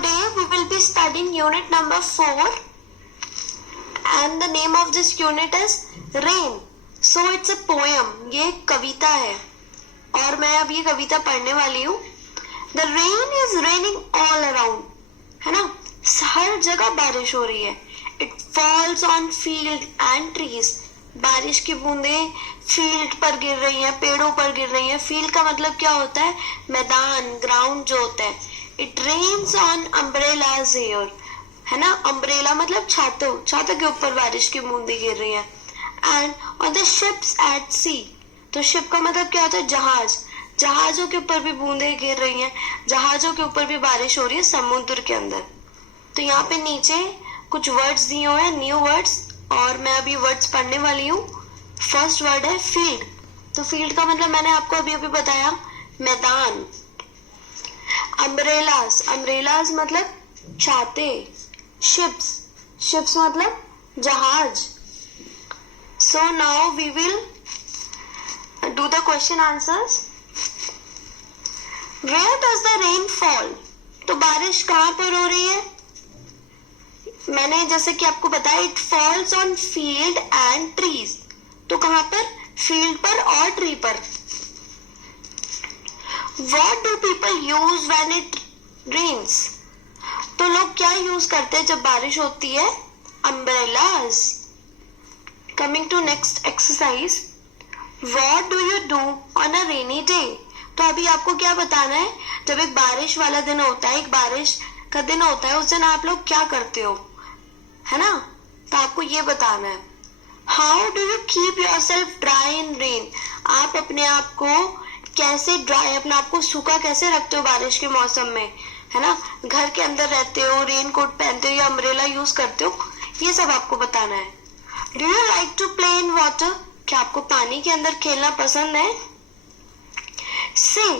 today we will be studying unit number 4 and the name of this unit is Rain. So it's a poem. ये एक कविता है और मैं अब ये कविता पढ़ने वाली हूँ. The rain is raining all around. है ना, हर जगह बारिश हो रही है. It falls on field and trees. बारिश की बूंदें फील्ड पर गिर रही हैं, पेड़ों पर गिर रही हैं. फील्ड का मतलब क्या होता है? मैदान, ग्राउंड जो होता है. It rains on umbrellas here. है ना, अम्ब्रेला मतलब छातों, छातों के ऊपर बारिश की बूंदें गिर रही हैं. And on the ships at sea. तो शिप का मतलब क्या होता है? जहाज. जहाजों के ऊपर भी बूंदें गिर रही हैं, जहाजों के ऊपर भी बारिश हो रही है समुद्र के अंदर. तो यहाँ पे नीचे कुछ वर्ड्स दिए हुए हैं, न्यू वर्ड्स, और मैं अभी वर्ड्स पढ़ने वाली हूँ. फर्स्ट वर्ड है फील्ड. तो फील्ड का मतलब मैंने आपको अभी अभी बताया, मैदान. अम्ब्रेलास, अम्ब्रेलास मतलब छाते. शिप्स, शिप्स मतलब जहाज. So now we will do the question answers. Where does the rain fall? तो बारिश कहाँ पर हो रही है? मैंने जैसे कि आपको बताया, it falls on field and trees. तो कहाँ पर? फील्ड पर और ट्री पर. What do people use when it rains? तो लोग क्या यूज करते हैं जब बारिश होती है? Umbrellas. Coming to next exercise. What do you do on a rainy day? तो अभी आपको क्या बताना है? जब एक बारिश वाला दिन होता है, एक बारिश का दिन होता है, उस दिन आप लोग क्या करते हो, है ना? तो आपको ये बताना है. How do you keep your self dry in rain? आप अपने आप को कैसे ड्राई, अपने आप को सूखा कैसे रखते हो बारिश के मौसम में, है ना? घर के अंदर रहते हो, रेन कोट पहनते हो या अम्ब्रेला यूज करते हो, ये सब आपको बताना है. Do you like to play in water? क्या आपको पानी के अंदर खेलना पसंद है? Say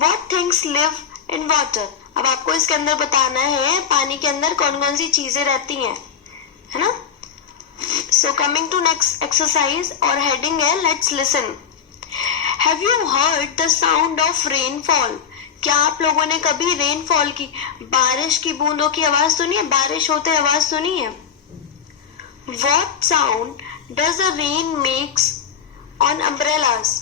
what things live in water. अब आपको इसके अंदर बताना है पानी के अंदर कौन कौन सी चीजें रहती हैं, है ना? So coming to next exercise, और heading है let's listen. Have you heard the sound of rainfall? क्या आप लोगों ने कभी रेनफॉल की, बारिश की बूंदों की आवाज सुनी है? बारिश होते आवाज सुनी है? What sound does the rain makes on umbrellas?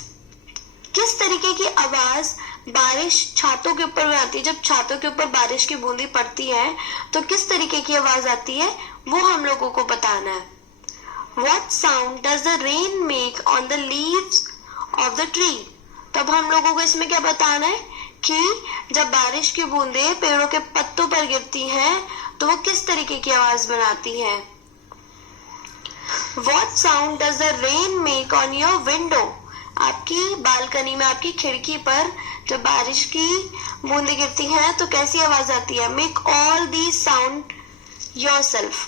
किस तरीके की आवाज बारिश छातों के ऊपर आती है? जब छातों के ऊपर बारिश की बूंदी पड़ती है तो किस तरीके की आवाज आती है, वो हम लोगों को बताना है. What sound does the rain make on the leaves of the tree? तब हम लोगों को इसमें क्या बताना है कि जब बारिश की बूंदे पेड़ों के पत्तों पर गिरती हैं तो वो किस तरीके की आवाज बनाती है. What sound does the rain make on your window? आपकी बालकनी में, आपकी खिड़की पर जब बारिश की बूंदें गिरती हैं तो कैसी आवाज आती है? Make all these sound yourself.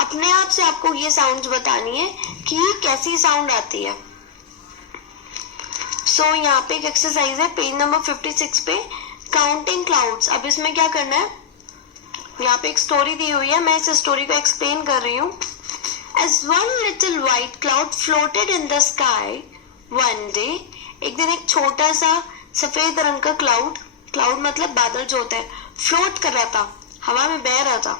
अपने आप से आपको ये साउंड बतानी है कि कैसी साउंड आती है. सो यहाँ पे एक एक्सरसाइज है पेज नंबर 56 पे, काउंटिंग क्लाउड्स. अब इसमें क्या करना है, यहाँ पे एक स्टोरी दी हुई है, मैं इस स्टोरी को एक्सप्लेन कर रही हूँ. As one little white cloud floated in the sky one day. एक दिन एक छोटा सा सफेद रंग का क्लाउड, क्लाउड मतलब बादल जो होता है, फ्लोट कर रहा था, हवा में बह रहा था.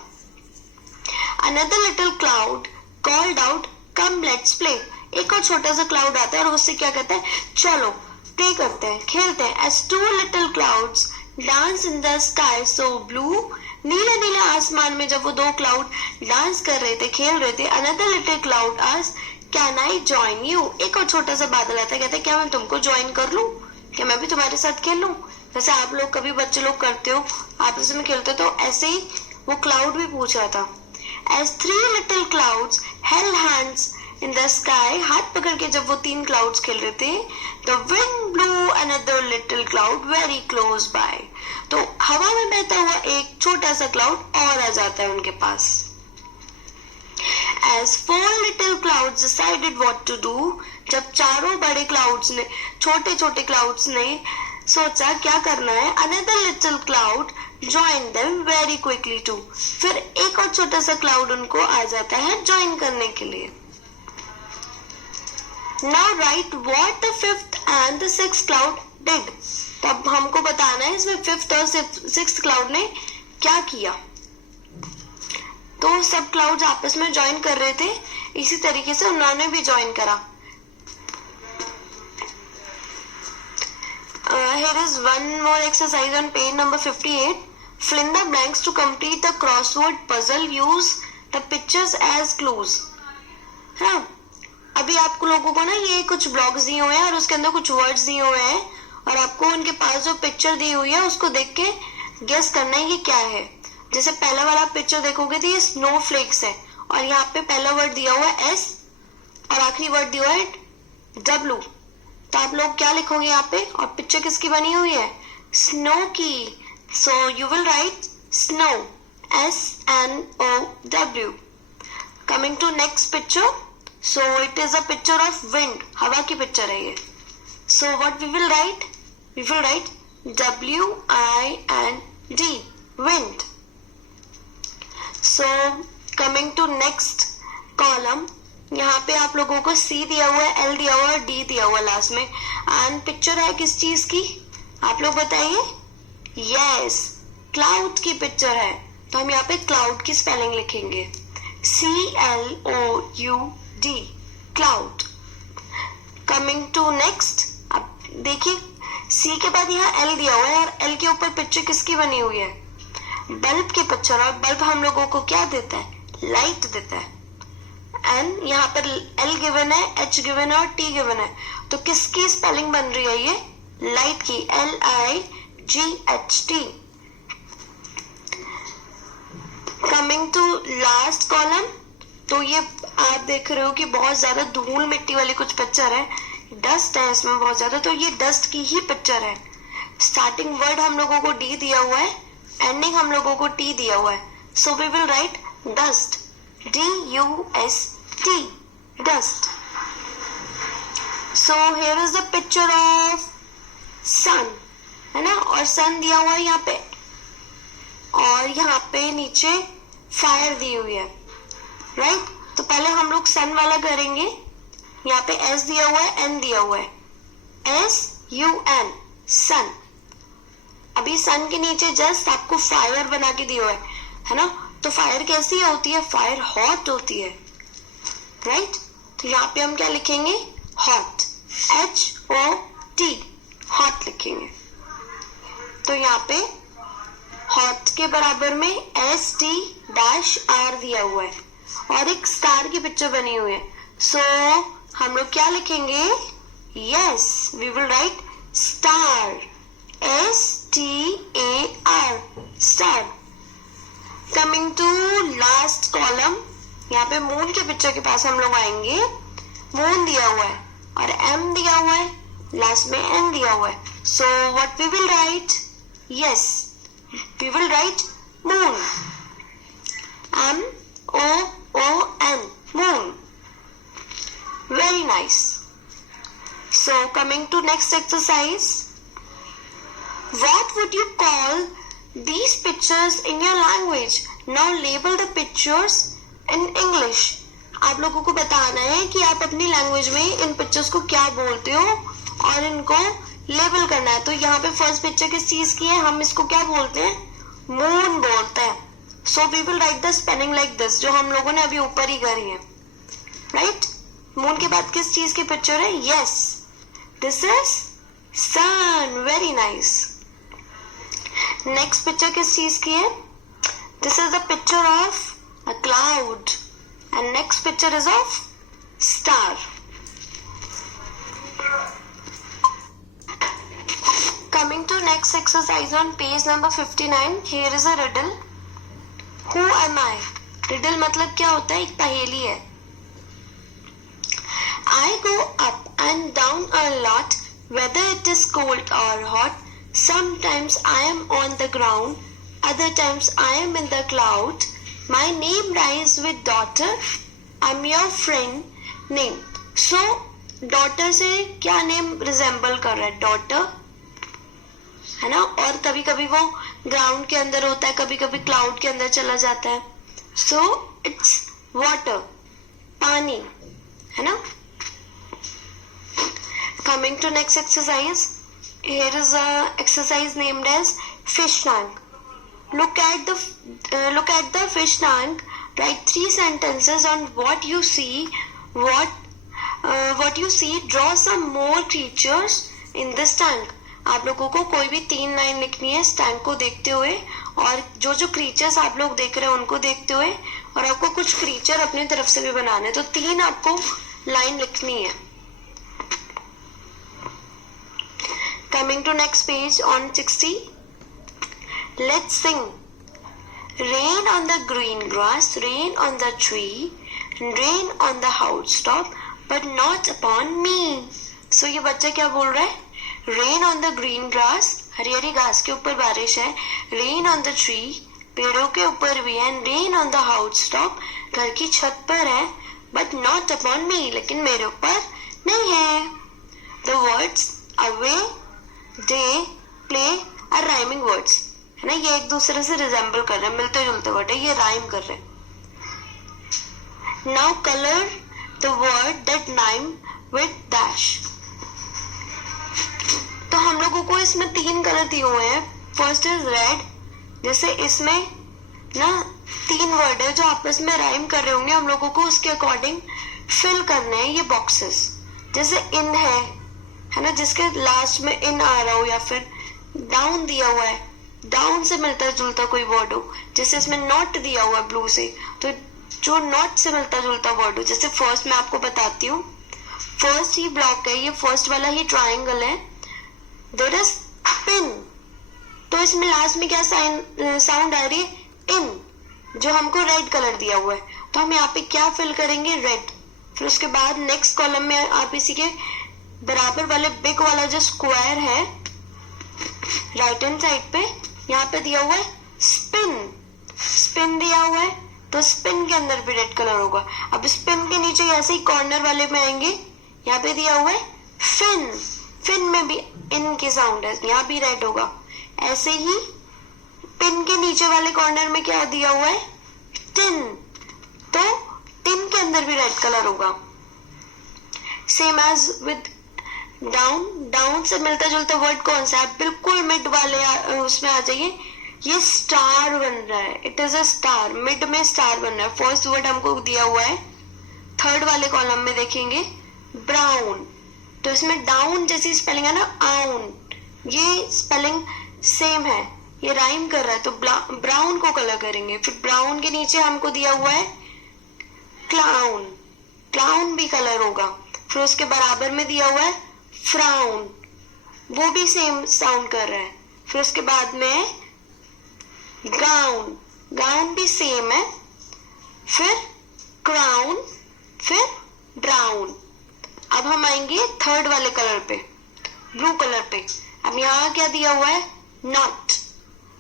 Another little cloud called out, come let's play. एक और छोटा सा क्लाउड आता है और उससे क्या कहता है, चलो प्ले करते हैं, खेलते हैं. As two little clouds dance in the sky so blue. नीले नीले आसमान में जब वो दो क्लाउड डांस कर रहे थे, खेल रहे थे. Another little cloud asked, Can I join you? एक और छोटा सा बादल आता है, कहता है क्या मैं तुमको ज्वाइन कर लूं, क्या मैं भी तुम्हारे साथ खेल लूं? जैसे आप लोग कभी बच्चे लोग करते हो, आपस में खेलते हो, तो ऐसे ही वो क्लाउड भी पूछ रहा था. As three little clouds held hands in the sky, हाथ पकड़ के जब वो तीन क्लाउड्स खेल रहे थे, the wind blew another little cloud very close by. तो हवा में बहता हुआ एक छोटा सा क्लाउड और आ जाता है उनके पास. As four little clouds decided what to do. जब चारों बड़े क्लाउड्स ने, छोटे छोटे क्लाउड्स ने सोचा क्या करना है, another little cloud joined them very quickly too. फिर एक और छोटा सा क्लाउड उनको आ जाता है ज्वाइन करने के लिए. Now write what the fifth and the sixth cloud did. तब हमको बताना है इसमें फिफ्थ और सिक्स्थ क्लाउड ने क्या किया. तो सब क्लाउड्स आपस में ज्वाइन कर रहे थे, इसी तरीके से उन्होंने भी ज्वाइन करा. Here is one more exercise on page number 58. Fill in the blanks to complete the crossword puzzle. Use the pictures as clues. हाँ, अभी आपको लोगों को ना ये कुछ ब्लॉक्स दिए हुए हैं और उसके अंदर कुछ वर्ड्स दिए हुए हैं और आपको उनके पास जो पिक्चर दी हुई है उसको देख के गेस करना है ये क्या है. जैसे पहला वाला पिक्चर देखोगे तो ये स्नो फ्लेक्स है और यहाँ पे पहला वर्ड दिया हुआ है एस और आखिरी वर्ड दिया हुआ है डब्ल्यू. तो आप लोग क्या लिखोगे यहाँ पे, और पिक्चर किसकी बनी हुई है, स्नो की. So you will write snow, SNOW. Coming to next picture. So it is a picture of wind, हवा की पिक्चर है ये. So what we will write WIND, wind. So coming to next column, यहाँ पे आप लोगों को C दिया हुआ है, L दिया हुआ है, D दिया हुआ है लास्ट में. एंड पिक्चर है किस चीज की, आप लोग बताइए. यस, क्लाउड की पिक्चर है. तो हम यहाँ पे क्लाउड की स्पेलिंग लिखेंगे CLOUD, cloud. Coming to next. अब देखिए C के बाद यहाँ L दिया हुआ है और L के ऊपर पिक्चर किसकी बनी हुई है, बल्ब की पिक्चर. और बल्ब हम लोगों को क्या देता है, लाइट देता है. एंड यहाँ पर L गिवन है, H गिवन है और T गिवन है. तो किसकी स्पेलिंग बन रही है ये, लाइट की, LIGHT. Coming to last column. तो ये आप देख रहे हो कि बहुत ज्यादा धूल मिट्टी वाली कुछ पिक्चर है, डस्ट है इसमें बहुत ज्यादा. तो ये डस्ट की ही पिक्चर है. स्टार्टिंग वर्ड हम लोगों को D दिया हुआ है, एंडिंग हम लोगों को T दिया हुआ है. So we will write dust, DUST, dust. So here is the picture of sun, है ना, और सन दिया हुआ है यहाँ पे और यहाँ पे नीचे फायर दी हुई है, राइट. तो पहले हम लोग सन वाला करेंगे. यहाँ पे S दिया हुआ है, N दिया हुआ है, SUN, सन. अभी सन के नीचे जस्ट आपको फायर बना के दिया हुआ है ना. तो फायर कैसी होती है, फायर हॉट होती है, राइट. तो यहाँ पे हम क्या लिखेंगे, हॉट, HOT, हॉट लिखेंगे. तो यहाँ पे हॉट के बराबर में ST-R दिया हुआ है और एक स्टार की पिक्चर बनी हुई है. सो हम लोग क्या लिखेंगे, yes, we will write star, STAR, star. Coming to last column. यहाँ पे मून के पिक्चर के पास हम लोग आएंगे. मून दिया हुआ है और M दिया हुआ है, लास्ट में N दिया हुआ है. So what we will write, yes, we will write moon, MOON, moon. Very nice. So coming to next exercise. What would you call these pictures in your language? Now label the pictures in English. आप लोगों को बताना है कि आप अपनी language में इन pictures को क्या बोलते हो और इनको लेबल करना है. तो यहाँ पे फर्स्ट पिक्चर किस चीज की है, हम इसको क्या बोलते हैं, मून बोलते हैं. So we will write the spelling like this, जो हम लोगों ने अभी ऊपर ही करी है, राइट. मून के बाद किस चीज की पिक्चर है, yes, this is sun. Very nice. Next picture किस चीज की है, this is the picture of a cloud and next picture is of star. Coming to next exercise on page number 59. Here is a riddle. Who am I? Riddle मतलब क्या होता है, एक पहेली है. I go up and down a lot, whether it is cold or hot. Sometimes I am on the ground, other times I am in the cloud. My name rhymes with daughter. I'm your friend name. So daughter से क्या name resemble कर रहा है, daughter, है ना. और कभी कभी वो ग्राउंड के अंदर होता है, कभी कभी क्लाउड के अंदर चला जाता है. सो इट्स वाटर, पानी, है ना. Coming to next exercise. Here is a exercise named as fish tank. Look at the fish tank. Write 3 sentences on what you see. What you see. Draw some more creatures in this tank. आप लोगों को कोई भी 3 line लिखनी है इस tank को देखते हुए, और जो जो क्रीचर्स आप लोग देख रहे हैं उनको देखते हुए, और आपको कुछ क्रीचर अपनी तरफ से भी बनाने, तो 3 आपको लाइन लिखनी है. Coming to next page on 60. Let's sing. Rain on the green grass, rain on the tree, rain on the housetop, but not upon me. So ये बच्चा क्या बोल रहा है? Rain on the green grass, Hari Hari घास के ऊपर बारिश है. Rain on the tree, पेड़ों के ऊपर भी है. Rain on the housetop, घर की छत पर है. But not upon me, लेकिन मेरे ऊपर नहीं है. The words away, day, play are rhyming words. है ना, ये एक दूसरे से रिजेंबल कर रहे हैं, मिलते जुलते वर्ड है, ये राइम कर रहे हैं. Now colour the word that rhyme with dash. तो हम लोगों को इसमें 3 कलर दिए हुए हैं. First is red. जैसे इसमें ना 3 वर्ड है जो आपस में राइम कर रहे होंगे, हम लोगों को उसके अकॉर्डिंग फिल करने हैं ये बॉक्सेस. जैसे इन है ना, जिसके लास्ट में इन आ रहा हो, या फिर डाउन दिया हुआ है, डाउन से मिलता जुलता कोई वर्ड हो. जैसे इसमें नॉट दिया हुआ है ब्लू से, तो जो नॉट से मिलता जुलता वर्ड हो. जैसे फर्स्ट मैं आपको बताती हूँ. फर्स्ट ही ब्लॉक है, ये फर्स्ट वाला ही ट्राइंगल है. There is pin. तो इसमें लास्ट में क्या साउंड आ रही है? इन, जो हमको रेड कलर दिया हुआ है. तो हम यहाँ पे क्या फिल करेंगे? रेड. फिर उसके बाद नेक्स्ट कॉलम में आप इसी के बराबर वाले बिग वाला जो स्क्वायर है राइट हैंड साइड पे, यहाँ पे दिया हुआ है स्पिन. स्पिन दिया हुआ है, तो स्पिन के अंदर भी रेड कलर होगा. अब स्पिन के नीचे ऐसे ही कॉर्नर वाले में आएंगे, यहाँ पे दिया हुआ है फिन. फिन में भी इन की साउंड है, यहाँ भी रेड होगा. ऐसे ही पिन के नीचे वाले कॉर्नर में क्या दिया हुआ है? टिन. तो टिन के अंदर भी रेड कलर होगा. Same as with down. Down से मिलता जुलता वर्ड कौन सा है? बिल्कुल मिड वाले उसमें आ जाइए. ये स्टार बन रहा है. It is a star. Mid में स्टार बन रहा है. फर्स्ट वर्ड हमको दिया हुआ है. थर्ड वाले कॉलम में देखेंगे ब्राउन. तो इसमें डाउन जैसी स्पेलिंग है ना, आउन, ये स्पेलिंग सेम है, ये राइम कर रहा है. तो ब्राउन को कलर करेंगे. फिर ब्राउन के नीचे हमको दिया हुआ है क्लाउन. क्लाउन भी कलर होगा. फिर उसके बराबर में दिया हुआ है फ्राउन, वो भी सेम साउंड कर रहा है. फिर उसके बाद में गाउन. गाउन भी सेम है. फिर क्राउन, फिर ब्राउन. अब हम आएंगे थर्ड वाले कलर पे, ब्लू कलर पे. अब यहाँ क्या दिया हुआ है? नॉट.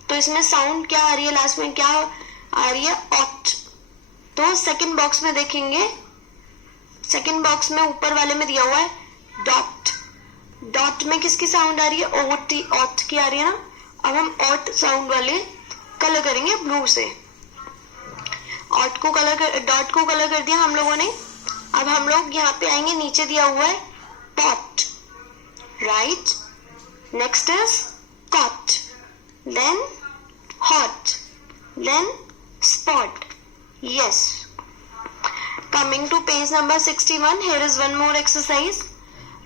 तो इसमें साउंड क्या आ रही है? लास्ट में क्या आ रही है? ऑट. तो सेकंड बॉक्स में देखेंगे, सेकंड बॉक्स में ऊपर वाले में दिया हुआ है डॉट. डॉट में किसकी साउंड आ रही है? ओट. ऑट की आ रही है ना. अब हम ऑट साउंड वाले कलर करेंगे ब्लू से. ऑट को कलर कर, डॉट को कलर कर दिया हम लोगों ने. अब हम लोग यहाँ पे आएंगे, नीचे दिया हुआ है pot. Right. Next is cot, then hot, then spot. Yes. Coming to page number 61, here is one more exercise.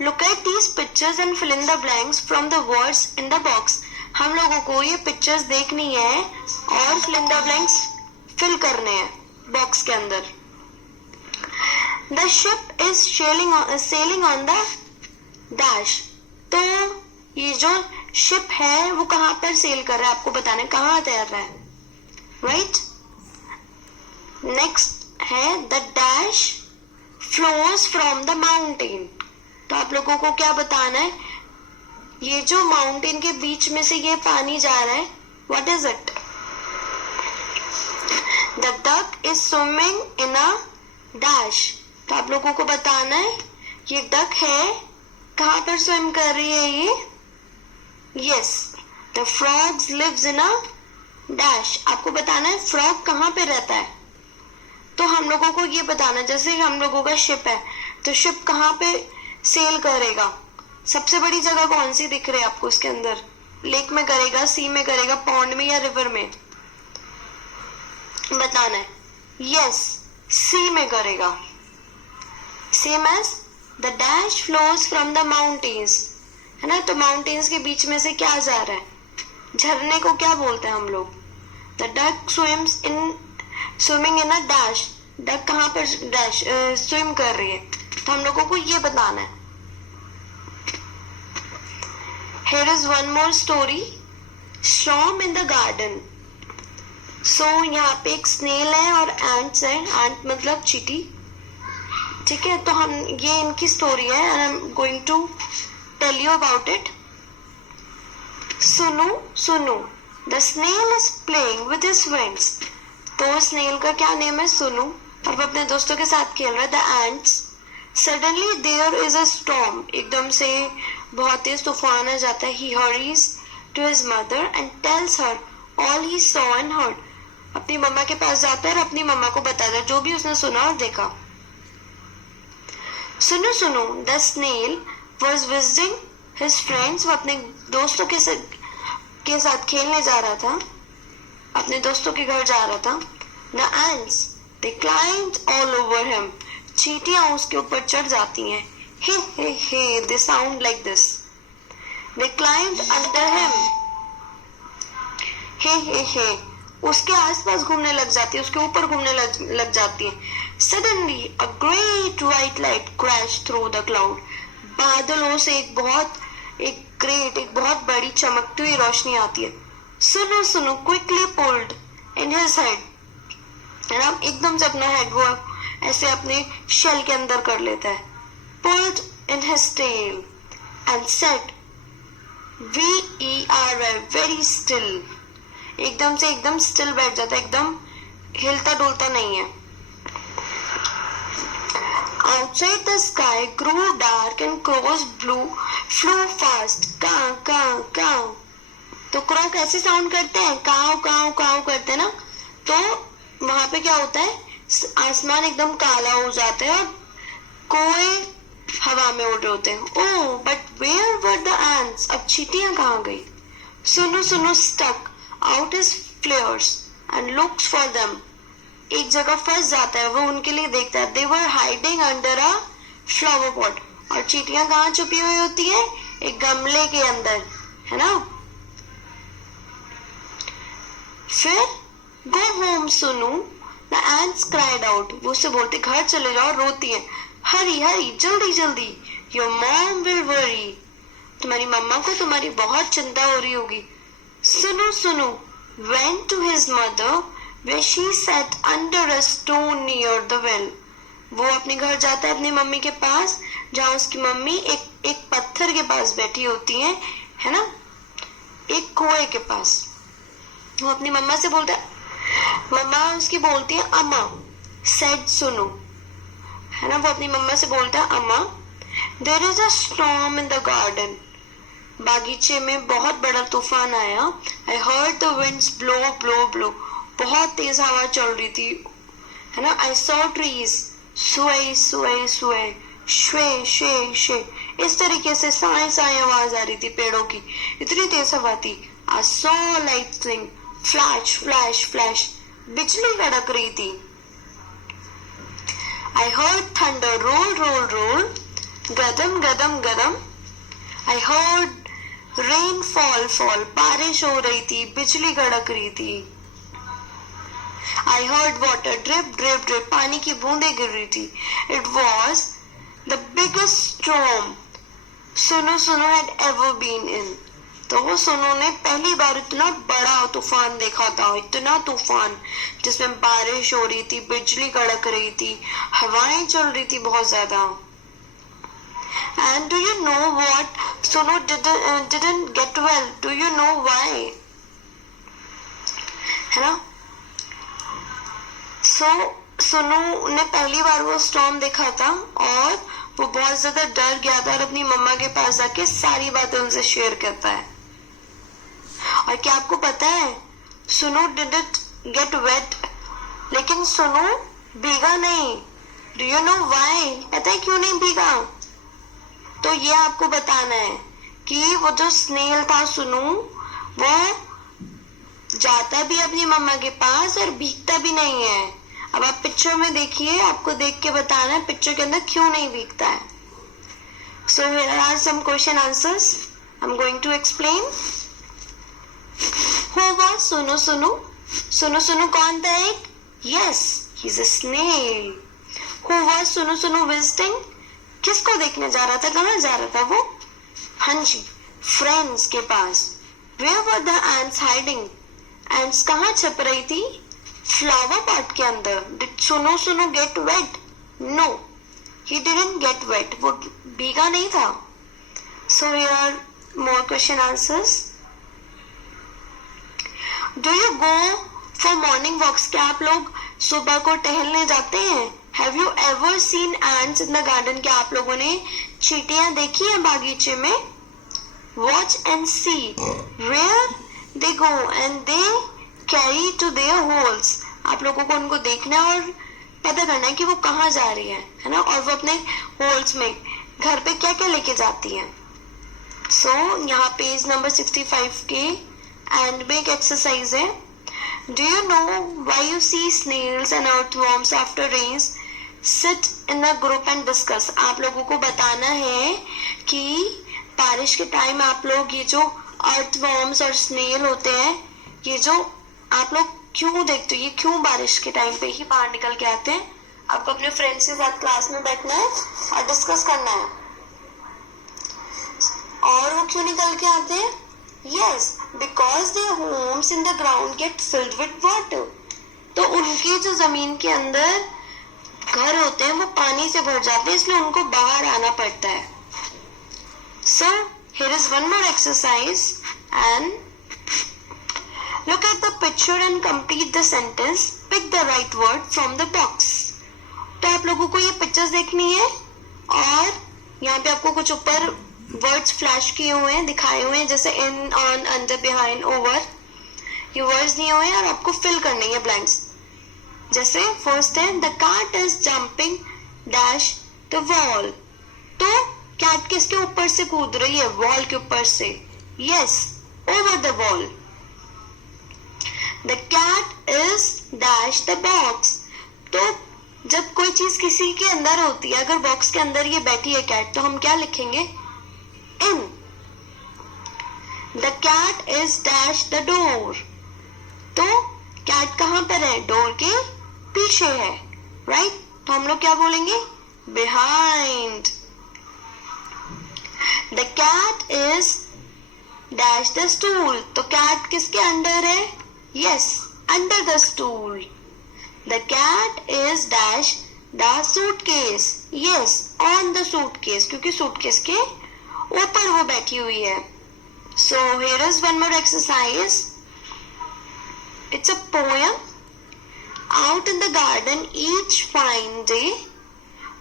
Look at these pictures and fill in the blanks from the words in the box. हम लोगों को ये pictures देखनी है और fill in the blanks fill करने हैं box के अंदर. The ship is sailing on the dash. तो ये जो शिप है वो कहाँ पर सेल कर रहा है, आपको बताना है कहाँ तैर रहा है. राइट. नेक्स्ट है the dash flows from the mountain. तो आप लोगों को क्या बताना है? ये जो माउंटेन के बीच में से ये पानी जा रहा है, what is it? The duck is swimming in a dash. तो आप लोगों को बताना है ये डक है, कहाँ पर स्विम कर रही है ये? Yes. The frogs lives in a dash. आपको बताना है फ्रॉग कहाँ पे रहता है. तो हम लोगों को ये बताना, जैसे हम लोगों का शिप है, तो शिप कहाँ पे सेल करेगा? सबसे बड़ी जगह कौन सी दिख रही है आपको उसके अंदर? लेक में करेगा, सी में करेगा, पॉन्ड में या रिवर में? बताना है. यस, सी में करेगा। Same as the dash flows from the mountains, है ना, तो माउंटेन्स के बीच में से क्या जा रहा है, झरने को क्या बोलते हैं हम लोग? The duck swimming in a dash, duck कहाँ पर डैश स्विम कर रही है, तो हम लोगों को ये बताना है। Here is one more story, storm in the garden. So यहाँ पे एक स्नेल है और एंट्स है, एंट मतलब चींटी, ठीक है, तो हम ये इनकी स्टोरी है and I'm going to tell you about it. सुनो सुनो, the snail is playing with his friends. तो स्नेल का क्या नेम है? सुनो, और वो अपने दोस्तों के साथ खेल रहा है। The ants. Suddenly there is a storm. एकदम से बहुत तेज तूफान आ जाता है। He hurries to his mother and tells her all he saw and heard. अपनी मम्मा के पास जाता है और अपनी मम्मा को बताता है जो भी उसने सुना और देखा। सुनो सुनो, the snail was visiting his friends. वो अपने दोस्तों के साथ खेलने जा रहा था, अपने दोस्तों के घर जा रहा था। The ants, they climbed all over him. चींटियां उसके ऊपर चढ़ जाती हैं। हे हे हे, they sound like this. They climbed under him. हे हे हे, उसके आसपास घूमने लग जाती है, उसके ऊपर घूमने लग जाती है। Suddenly a great white light crashed through the cloud. बादलों से एक बहुत बड़ी चमकती हुई रोशनी आती है। सुनो सुनो, quickly pulled in his head. है ना, एकदम से अपना हेड वो ऐसे अपने शेल के अंदर कर लेता है। Pulled in his tail and said, "We are very still." एकदम स्टिल बैठ जाता है, एकदम हिलता डुलता नहीं है। Outside the sky grew dark and crows flew fast. काव काव काव, तो क्रो कैसे साउंड करते हैं? काव काव काव करते हैं ना। तो वहां पे क्या होता है, आसमान एकदम काला हो जाता है और कोए हवा में उड़ रहे होते हैं। Oh, but where were the ants? अब चींटियां कहाँ गई? सुनो सुनो, stuck out his feelers and looks for them. एक जगह फंस जाता है, वो उनके लिए देखता है। They were hiding under a flower pot, और चींटियां कहाँ छुपी हुई होती है? एक गमले के अंदर, है ना। फिर गो होम सुनो, द एंट्स क्राइड आउट, वो उससे बोलते घर चले जाओ, रोती है। हरी हरी, जल्दी जल्दी, योर मॉम विल वरी, तुम्हारी मम्मा को तुम्हारी बहुत चिंता हो रही होगी। सुनो सुनो, went to his mother where she sat under a stone near the well. वो अपने घर जाता है अपनी मम्मी के पास, जहाँ उसकी मम्मी एक पत्थर के पास बैठी होती है ना, एक कुएं के पास। वो अपनी मम्मा से बोलता है, मम्मा उसकी बोलती है अम्मा, सेड सुनो, है ना। वो अपनी मम्मा से बोलता है, अम्मा, there is a storm in the garden. बागीचे में बहुत बड़ा तूफान आया. I heard the winds blow blow blow. बहुत तेज हवा चल रही थी, है ना. आई सॉ ट्रीज स्वे स्वे स्वे श्वे शे शे. इस तरीके से साए साए आवाज आ रही थी पेड़ों की, इतनी तेज हवा थी. I saw lightning flash flash flash. बिजली कड़क रही थी. I heard thunder roll roll roll, गदम गदम गदम. I heard rain fall fall, बारिश हो रही थी, बिजली कड़क रही थी. I heard water drip drip drip, पानी की बूंदें गिर रही थी. It was the biggest storm सुनो सुनो had ever been in. तो सुनो ने पहली बार इतना बड़ा तूफान देखा था. इतना तूफान जिसमें बारिश हो रही थी, बिजली कड़क रही थी, हवाएं चल रही थी बहुत ज्यादा. And do you know what? Sunu didn't get well. Do you know why? है ना. सुनु ने पहली बार वो स्टॉर्म देखा था और वो बहुत ज्यादा डर गया था और अपनी मम्मा के पास जाके सारी बातें उनसे शेयर करता है. और क्या आपको पता है, सुनु डिडंट गेट वेट, लेकिन सुनु भीगा नहीं. Do you know why? पता है क्यों नहीं भीगा? तो ये आपको बताना है कि वो जो स्नेल था सुनु, वो जाता भी अपनी मम्मा के पास और भीगता भी नहीं है. अब आप पिक्चर में देखिए, आपको देख के बताना है पिक्चर के अंदर क्यों नहीं भीगता है. So here are some question answers. I'm going to explain. Who was Sunu Sunu? Sunu Sunu कौन था एक? Yes, he's a snail. Who was Sunu Sunu visiting? किसको देखने जा रहा था? कहाँ जा रहा था वो? हाँ जी, friends के पास. Where were the ants hiding? Ants कहाँ छुप रही थी? Flower pot के अंदर. Did Sunu Sunu get wet? No, he didn't get wet. वो भीगा नहीं था. So here are more question answers. Do you go for morning walks? क्या आप लोग सुबह को टहलने जाते हैं? Have you ever seen ants in the garden? क्या आप लोगों ने चींटियां देखी हैं बागीचे में? Watch and see where they go and they carry to their holes. आप लोगों को उनको देखना है और पता करना है कि वो कहाँ जा रही है ना, और वो अपने होल्स में घर पे क्या क्या लेके जाती है. सो यहाँ पेज नंबर 65 के एंड में एक एक्सरसाइज है. Do you know why you see snails and earthworms after rains sit in a group and discuss. आप लोगों को बताना है कि बारिश के टाइम आप लोग ये जो अर्थवॉर्म्स और स्नेल होते हैं, ये जो आप लोग क्यों देखते हो, ये क्यों बारिश के टाइम पे ही बाहर निकल के आते हैं. आपको अपने फ्रेंड्स के साथ क्लास में बैठना है और डिस्कस करना है. और वो क्यों निकल के आते हैं? Yes, because their homes in the ground get filled with water. तो उनके जो जमीन के अंदर घर होते हैं वो पानी से भर जाते हैं, इसलिए उनको बाहर आना पड़ता है. सो here is one more exercise and look at the picture and complete the sentence. Pick the right word from the box. तो आप लोगों को ये पिक्चर्स देखनी है और यहाँ पे आपको कुछ ऊपर वर्ड्स फ्लैश किए हुए हैं, दिखाए हुए हैं, जैसे इन, ऑन, अंडर, बिहाइंड, ओवर. ये वर्ड्स दिए हुए हैं और आपको फिल करने हैं ब्लैंक्स. जैसे फर्स्ट है the cat is jumping dash the wall. तो कैट किसके ऊपर से कूद रही है? वॉल के ऊपर से. Yes, over the wall. The cat is dash the box. तो जब कोई चीज किसी के अंदर होती है, अगर बॉक्स के अंदर ये बैठी है कैट, तो हम क्या लिखेंगे? in. The cat is dash the door. तो कैट कहाँ पर है? डोर के पीछे है, राइट? तो हम लोग क्या बोलेंगे? behind. The cat is dash the stool. तो कैट किसके अंडर है? Yes, under the stool. The cat is dash the suitcase. Yes, on the suitcase. क्योंकि suitcase के ऊपर वो बैठी हुई है. So here is one more exercise. It's a poem. Out in the garden each fine day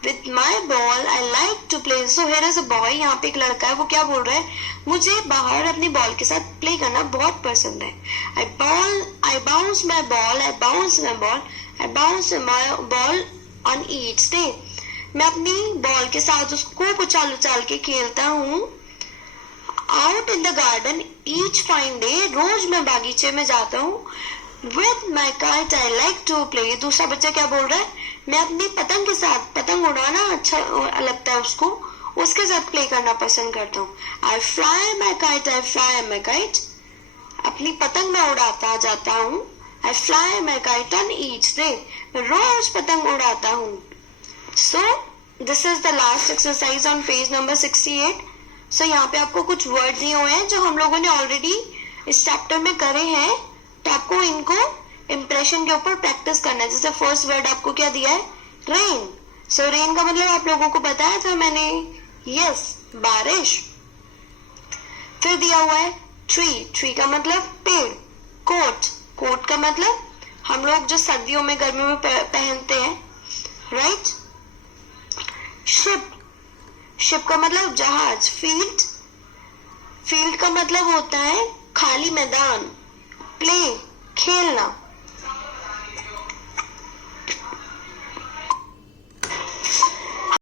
with my ball I like to play. So here is a boy. यहाँ पे एक लड़का है, वो क्या बोल रहा है? मुझे बाहर अपनी बॉल के साथ प्ले करना बहुत पसंद है. I bounce my ball, I bounce my ball, I bounce my ball on each day. मैं अपनी बॉल के साथ उसको उछाल उछाल के खेलता हूँ. Out in the garden each fine day. रोज मैं बागीचे में जाता हूँ. With my kite I like to play. दूसरा बच्चा क्या बोल रहा है? मैं अपनी पतंग के साथ, पतंग उड़ाना अच्छा लगता है उसको, उसके साथ प्ले करना पसंद करता हूँ. I fly my kite, I fly my kite. अपनी पतंग मैं उड़ाता जाता हूँ. I fly my kite on each day. मैं रोज पतंग उड़ाता हूँ. So this is the last exercise on page number 68. So यहाँ पे आपको कुछ वर्ड दिए हुए हैं जो हम लोगों ने ऑलरेडी इस चैप्टर में करे हैं, तो आपको इनको इम्प्रेशन के ऊपर प्रैक्टिस करना है. जैसे फर्स्ट वर्ड आपको क्या दिया है? रेन. सो रेन का मतलब आप लोगों को बताया था मैंने. यस, बारिश. फिर दिया हुआ है ट्री. ट्री का मतलब पेड़. कोट. कोट का मतलब हम लोग जो सर्दियों में गर्मियों में पहनते हैं, राइट? शिप. शिप का मतलब जहाज. फील्ड. फील्ड का मतलब होता है खाली मैदान. प्ले, खेलना.